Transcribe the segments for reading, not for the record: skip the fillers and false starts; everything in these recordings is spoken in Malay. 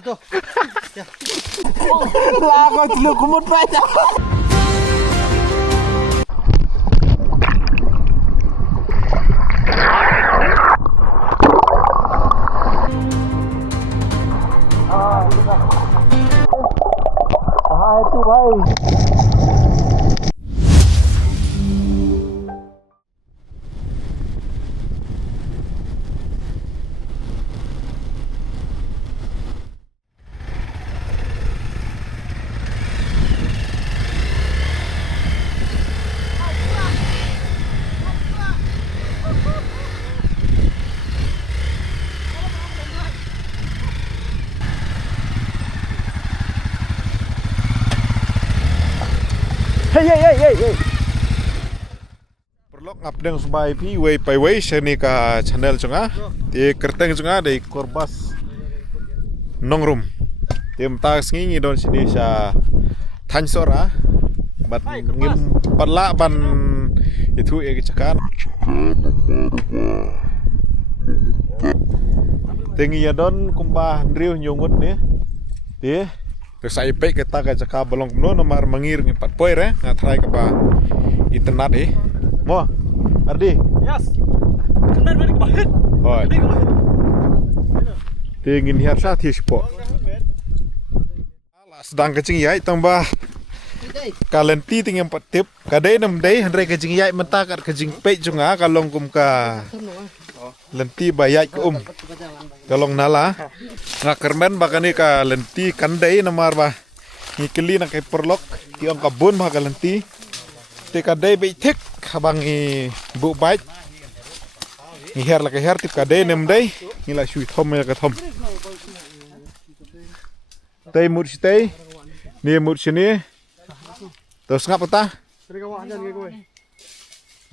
Satu. Ya. Lah kau celuk kumut banyak. Ah itu baik. Hey. Perlok ngapdeng sebai pi way by way seni ka channel chunga di kerteng chunga di korbas nongrum tim tas ngi don sini sa thansora bat ngim parla ban itu e chakan tengi ya don kumba ndriu nyungut ni di terus saya pek kita ke cakap belum no nomor mengir empat poin ngatrai ke ba internet mo Ardi Yes. Kenal balik ke bahit. oh tingin hiar sa thi sipo sedang kecing yai tambah kalenti tingin empat tip kadai nam dai handai kecing yai menta kat kecing pek junga kalong kum ka lenti bayai ke kalong nala nga kermen bakani ka lenti kandai namar ba ngikeli na kay perlok ti ang kabun ba ka lenti te kadai be tek habang i bu bait ngi her la ka her tip kadai nem dai ngila shui thom ya ka thom tei mut stay ni mut sini terus ngap ta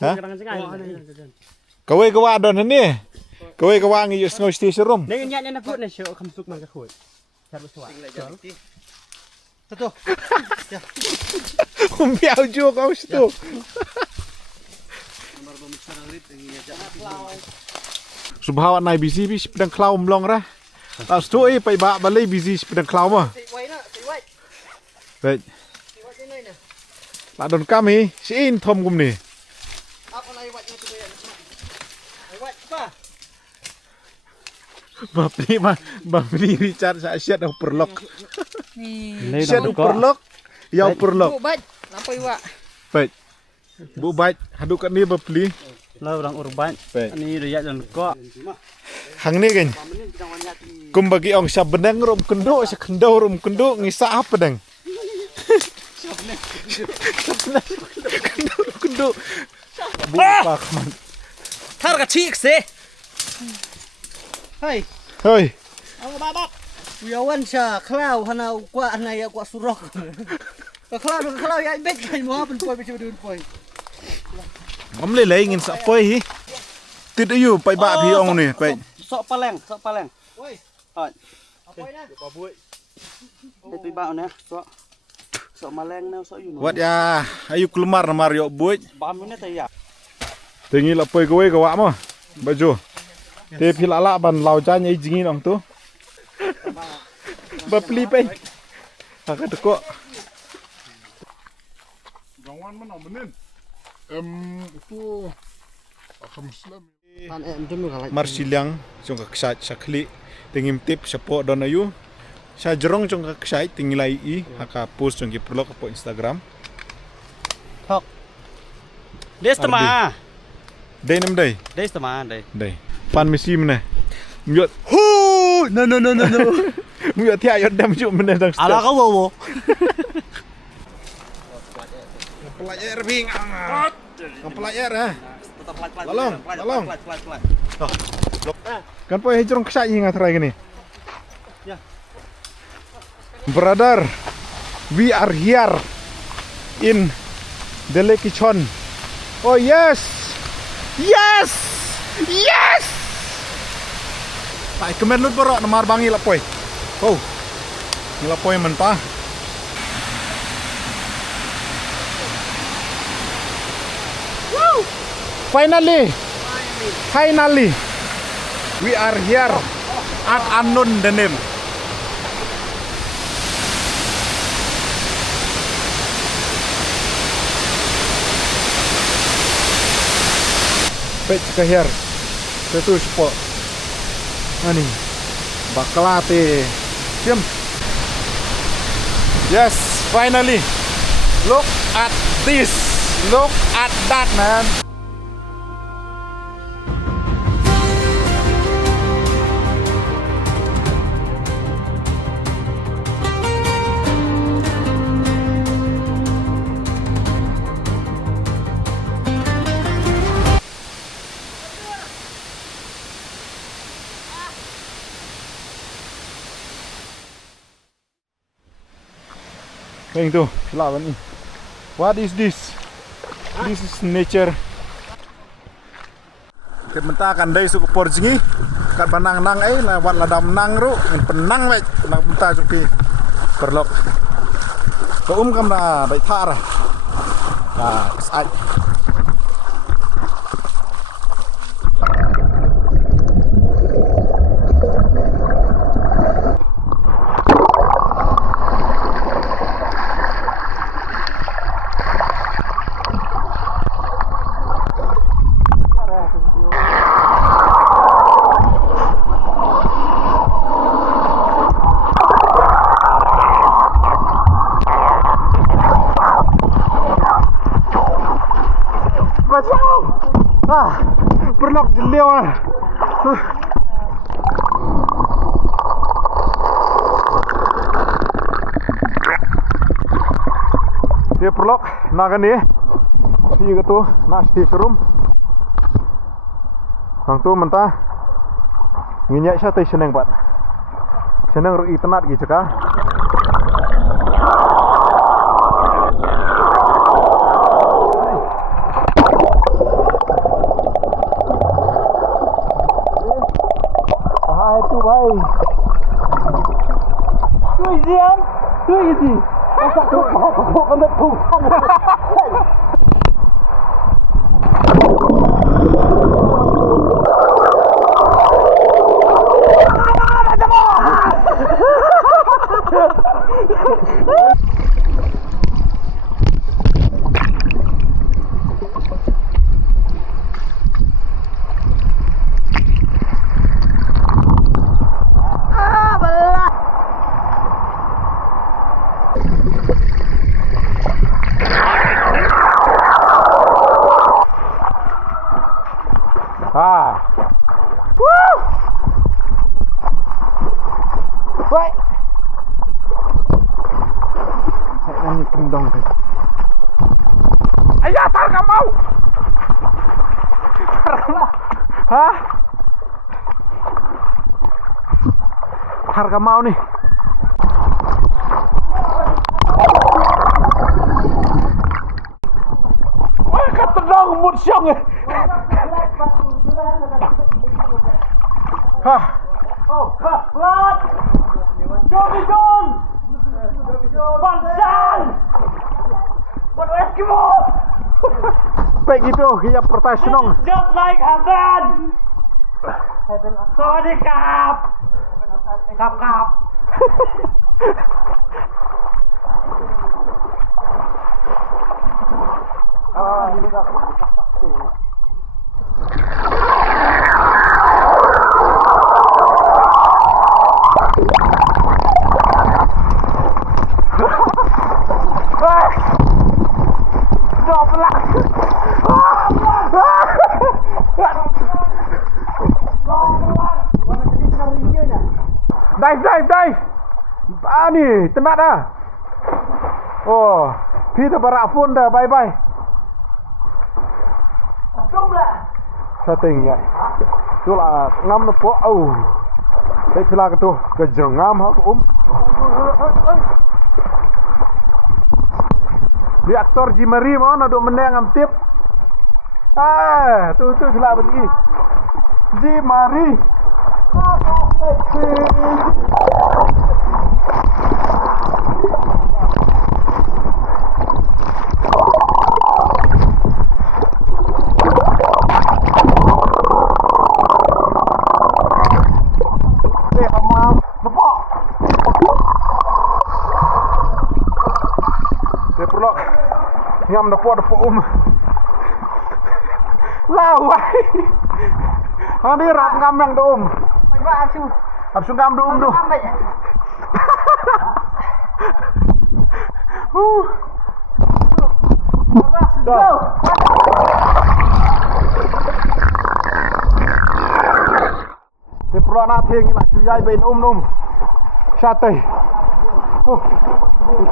ha kawe don ni kawe ngi yus ngau sti serum Nih nyat nak kut nih syok kamsuk man ka kut. Cari suat. Satu. Ya. Umbiau jo kau situ. Subhawa nai busy bis pedang klau mlong ra. Tas tu pai ba balai busy pedang klau mah. Baik. La don kami siin thom kum ni. Apa lagi buat tu ya? Buat apa? Bapni Richard sa siat au perlok. Ni Siat au perlok. Ya perlok. Baik, apa iwak? Baik. Bu baik hadukan ni bapli. lah orang urban. Baik. Ni riak dan kok. Hang ni kan. Kum bagi ong sa benang rum kendo sa kendo rum kendo ngisa apa dang. Kendo. Buka kaman. Thar ka chik se. Hai. Hoi. Ang babak. Wiawan sa klau hana kwa na ya kwa surok. Ka klau ya bet kai mo pen poi be dun poi. Om le le ngin sa poi hi. Tit ayu pai ba pi ong ni pai. Sok paleng. Oi. Hai. Apa ina? Itu bau ni. Sok maleng ni sok you. Wat ya ayu kelumar namar yo buit. Bam ni tak ya. Tingi la poi kowe ka wa mo. Baju. Te philala ban lau cha nyai jingi nong tu. Bapli pai. Ka teko. Gawan mana benin? Itu akan Muslim. An em dum ka lai. Marsilang jong ka ksat sakli. Tingim tip sapo don ayu. Sa jerong jong ka ksai tingilai i haka post jong ki perlo ka po Instagram. Des tema. Dai nam dai. Des tema dai. Dai. Pan misi mene. Myot. Hu! No. Myot thia yot dam ju mene dang. Ala kau wo. Pelajar bing. Pelajar ha. Tolong. Kan po hejrong ksai hinga try gini. Ya. Brother, we are here in the Lake Chon. Oh yes! Pak kemen lut borok nomor bangi lapoy. Oh. Lapoy man pa. Woo! Finally, we are here at unknown the name. pej kahir. Itu cepo. Ani. Baklate. Siam. Yes, finally. Look at this. Look at that, man. Kayak itu, lawan ini. What is this? This is nature. Ket mentah kan dai suku porjingi, kat banang nang lewat ladam nang ru, penang wek, penang mentah suki perlok. Keum kam na dai thar. Nah, sai. Perlok jeliau ah. Dia perlok nagan ni. Si gitu nak di showroom. Hang tu mentah. Nginyak sya tai seneng pat. Seneng ru itnat gitu ka. Right. Saya nyanyi kendong tu. Ayah, tar ka mau. Hah? Tar ka mau ni. Wah, ketendang mut siang eh. Hah? Oh, pelat. Jogi John! Bansan! Buat Eskimo! Baik gitu, kita pertas senong. Just like Hasan! Sawadee kap! Kap-kap! Ini tak sakti. Dive! Ni, tenat dah. Oh, kita barak phone dah, bye. Jomlah. Setting ya. Itulah ngam lepo. Oh. Saya kira tu kejengam hak Di aktor Jimari mau nak duk meneng am tip. Tu gelap begini. Jimari. Ngam depo lawai. Kang di rap ngameng do Phải ba chu. Absu ngam do do. Mày. Let's go. Di perlu nak thing nak chuyai bên num. Sate.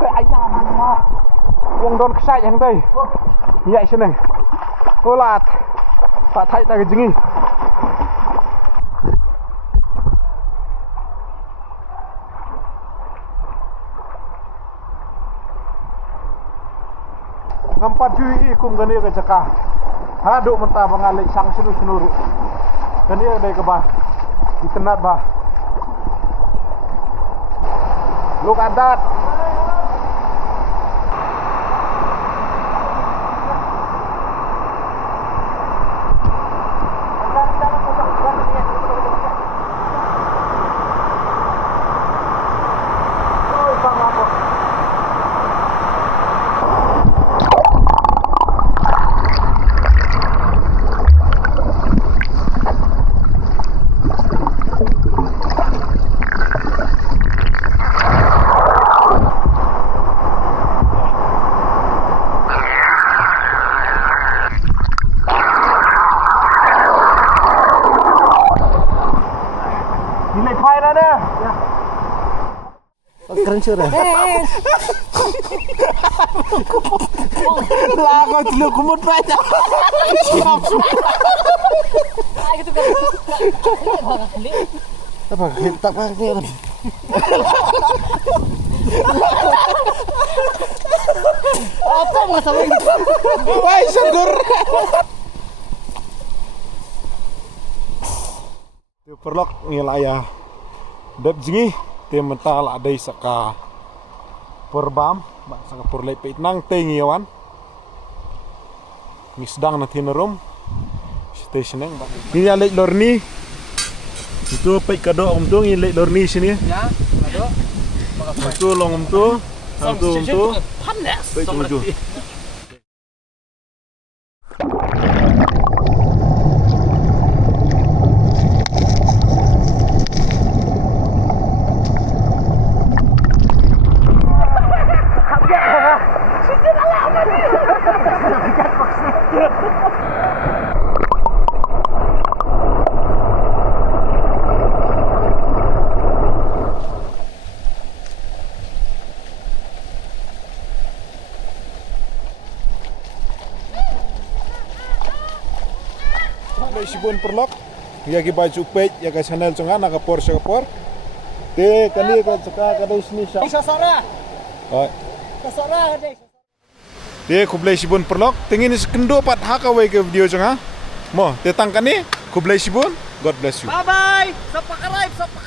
Cái ayam mà. Wong don ksai yang tei. Nhạy seneng. Holat. Pak thai ta cái jingi. Ngampat jui ikum gani ke cekah. Haduk mentah bangalik sang senuru. Gani ada ke bah. Ditenat bah. Look at that. Nilai pai dah deh. Keren chưa rồi? Lah kau celuk kumut baca. Apa kita pakai kan? Apa masalah ini? Wai seger. Tu perlok ngilaya. Dep jingi te mental ada saka perbam, mak saka porlai peit nang te ngiwan. Misdang na tinerum. Stationeng bak. Ini alek lorni. Itu peit kado tu ngilek lorni sini. Ya, kado. Itu long tu. Satu tu. Panas. Peit tuju. Sibun perlok ya ki baju pej ya ka channel chunga na ka por te kani ka chaka ka dei sini sha Sasara. oi Sasara deh. te kublai sibun perlok tingin is kendo pat ha ka wei ke video chunga mo te tang kani kublai sibun god bless you Bye bye. Subscribe.